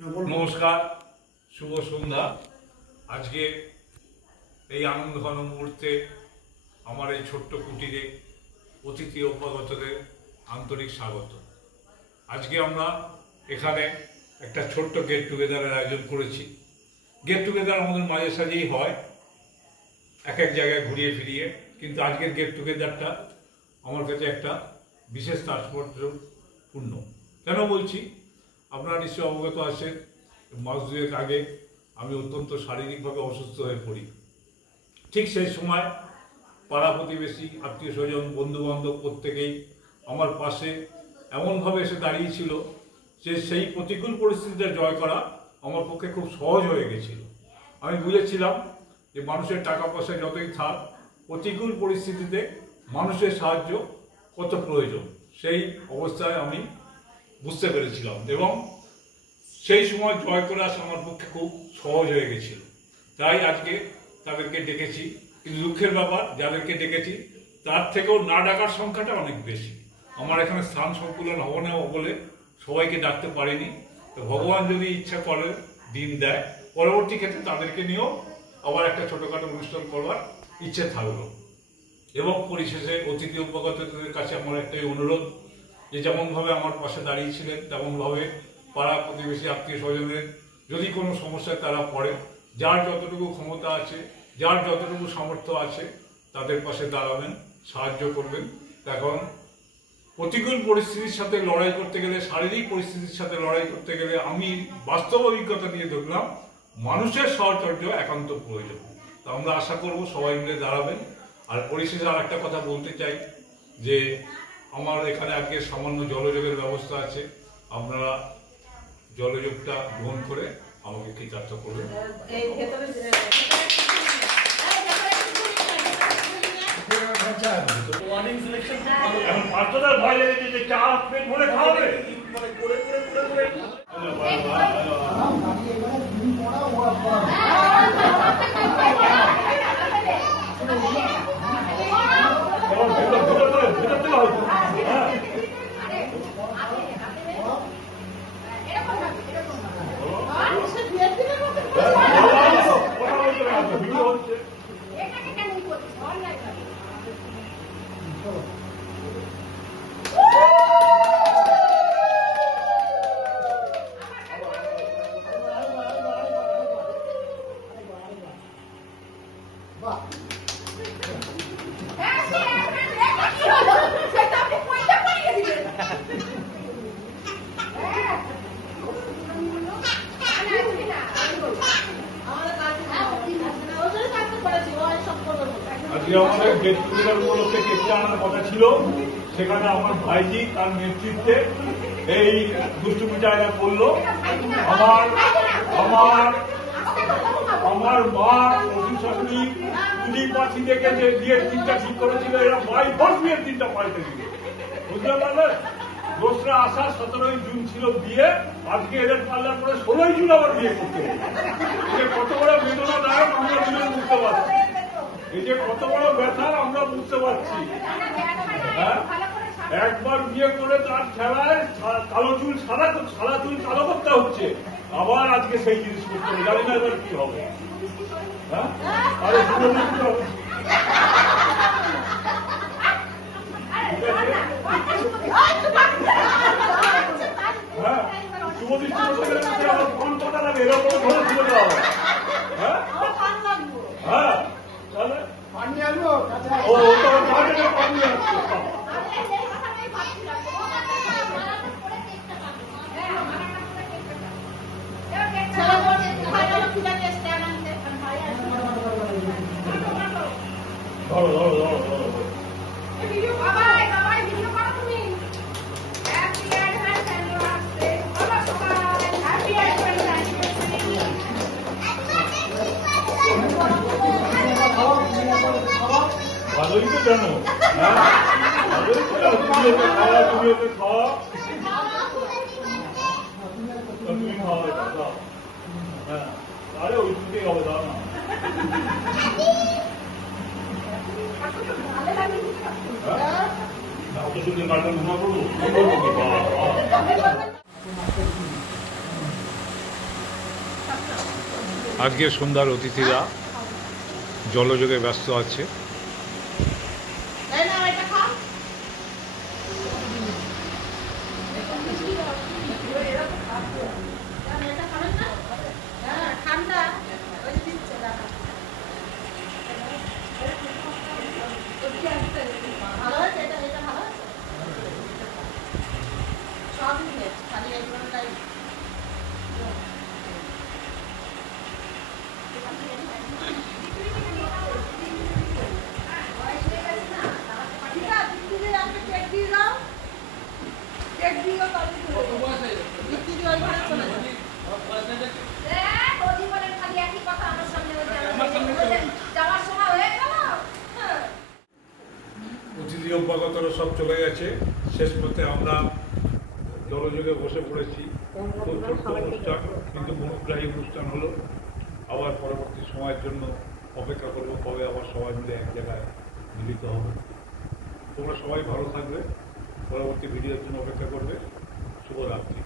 নমস্কার, শুভ সন্ধ্যা। আজকে এই আনন্দঘন মুহূর্তে আমার এই ছোট্ট কুটিরে অতিথি অভ্যাগতদের আন্তরিক স্বাগত। আজকে আমরা এখানে একটা ছোট্ট গেট টুগেদারের আয়োজন করেছি। গেট টুগেদার আমাদের মাঝে সাঝেই হয়, এক এক জায়গায় ঘুরিয়ে ফিরিয়ে, কিন্তু আজকের গেট টুগেদারটা আমার কাছে একটা বিশেষ তাৎপর্যপূর্ণ। কেন বলছি, আপনারা নিশ্চয়ই অবগত আছেন, মাস দুয়েক আগে আমি অত্যন্ত শারীরিকভাবে অসুস্থ হয়ে পড়ি। ঠিক সেই সময় পাড়া প্রতিবেশী, আত্মীয় স্বজন, বন্ধুবান্ধব প্রত্যেকেই আমার পাশে এমনভাবে এসে দাঁড়িয়েছিল যে সেই প্রতিকূল পরিস্থিতিটা জয় করা আমার পক্ষে খুব সহজ হয়ে গেছিল। আমি বুঝেছিলাম যে মানুষের টাকা পয়সা যতই থাক, প্রতিকূল পরিস্থিতিতে মানুষের সাহায্য কত প্রয়োজন, সেই অবস্থায় আমি বুঝতে পেরেছিলাম এবং সেই সময় জয় করে আসা আমার পক্ষে খুব সহজ হয়ে গেছিল। তাই আজকে তাদেরকে ডেকেছি, কিন্তু দুঃখের ব্যাপার, যাদেরকে ডেকেছি তার থেকেও না ডাকার সংখ্যাটা অনেক বেশি। আমার এখানে স্থান সংকুলন হবে না বলে সবাইকে ডাকতে পারিনি। তো ভগবান যদি ইচ্ছা করে, দিন দেয়, পরবর্তী ক্ষেত্রে তাদেরকে নিয়েও আবার একটা ছোটোখাটো অনুষ্ঠান করবার ইচ্ছে থাকলো। এবং পরিশেষে অতিথি অভ্যাগতদের কাছে আমার একটাই অনুরোধ, যে যেমনভাবে আমার পাশে দাঁড়িয়েছিলেন তেমনভাবে পাড়া প্রতিবেশী, আত্মীয় স্বজনের যদি কোনো সমস্যায় তারা পড়ে, যার যতটুকু ক্ষমতা আছে, যার যতটুকু সামর্থ্য আছে, তাদের পাশে দাঁড়াবেন, সাহায্য করবেন। এখন প্রতিকূল পরিস্থিতির সাথে লড়াই করতে গেলে, শারীরিক পরিস্থিতির সাথে লড়াই করতে গেলে আমি বাস্তব অভিজ্ঞতা দিয়ে দেখলাম মানুষের সাহচর্য একান্ত প্রয়োজন। তা আমরা আশা করব সবাই মিলে দাঁড়াবেন। আর পরিশেষে আর একটা কথা বলতে চাই, যে আমার এখানে আজকে সামান্য জলযোগের ব্যবস্থা আছে, আপনারা জলযোগটা গ্রহণ করে আমাকে কৃতার্থ করবেন। এখন পাত্রদার ভয় লেগেছে যে চা পেট ভরে খাওয়াবে। আজকে আমাদের গেট টুগেদার উপলক্ষে কেকটা আনার কথা ছিল, সেখানে আমার ভাইজি তার নেতৃত্বে এই দুষ্টুমি জায়গা করলো। আমার মা শ্বশুর শাশুড়ি পুঁজি পাখি থেকে যে বিয়ের দিনটা ঠিক করেছিল, এরা বাই ফোর্স বিয়ের দিনটা পাল্টে দিল, বুঝতে পারলেন? 2রা আষাঢ় 17ই জুন ছিল বিয়ে, আজকে এদের পাল্লার পরে 16ই জুন আবার বিয়ে করতে হবে। কত বড় বেদনাদায়ক আমরা বুঝতে পারছি, এই যে কত বড় ব্যথা আমরা বুঝতে পারছি। হ্যাঁ, একবার বিয়ে করে তার খেলায় কালো চুল সাদা চুল কালো করতে হচ্ছে, আবার আজকে সেই জিনিস করতে হবে, জানি না এবার কি হবে। হ্যাঁ, আরে হ্যাঁ, শুভদৃষ্টি করতে গেলে আমার ফোন কথা লাগে, এরকম ঘরে তুলে দেওয়া হবে। হ্যাঁ হ্যাঁ, তাহলে ও পানি আসছে। ধরো ধরো ধরো ধরো ভালোই তো জানো, ভালোই তো জানো, তুমি ওকে খাওয়া, তুমি ওকে খাওয়া, তুমি খাওয়া দাও। হ্যাঁ, আরে ওই দিকেই হবে, দাও না। 어떻게 말도 못하고 আজকের সন্ধ্যার অতিথিরা জলযোগে ব্যস্ত আছে। অতিথি অভ্যাগতরা সব চলে গেছে, শেষ পথে আমরা জলযোগে বসে পড়েছি। খুব ছোট্ট অনুষ্ঠান, কিন্তু মনোগ্রাহী অনুষ্ঠান হলো। আবার পরবর্তী সময়ের জন্য অপেক্ষা করবো, কবে আবার সবাই মিলে এক জায়গায় মিলিত হবে। তোমরা সবাই ভালো থাকবে, পরবর্তী ভিডিওর জন্য অপেক্ষা করবে। শুভরাত্রি।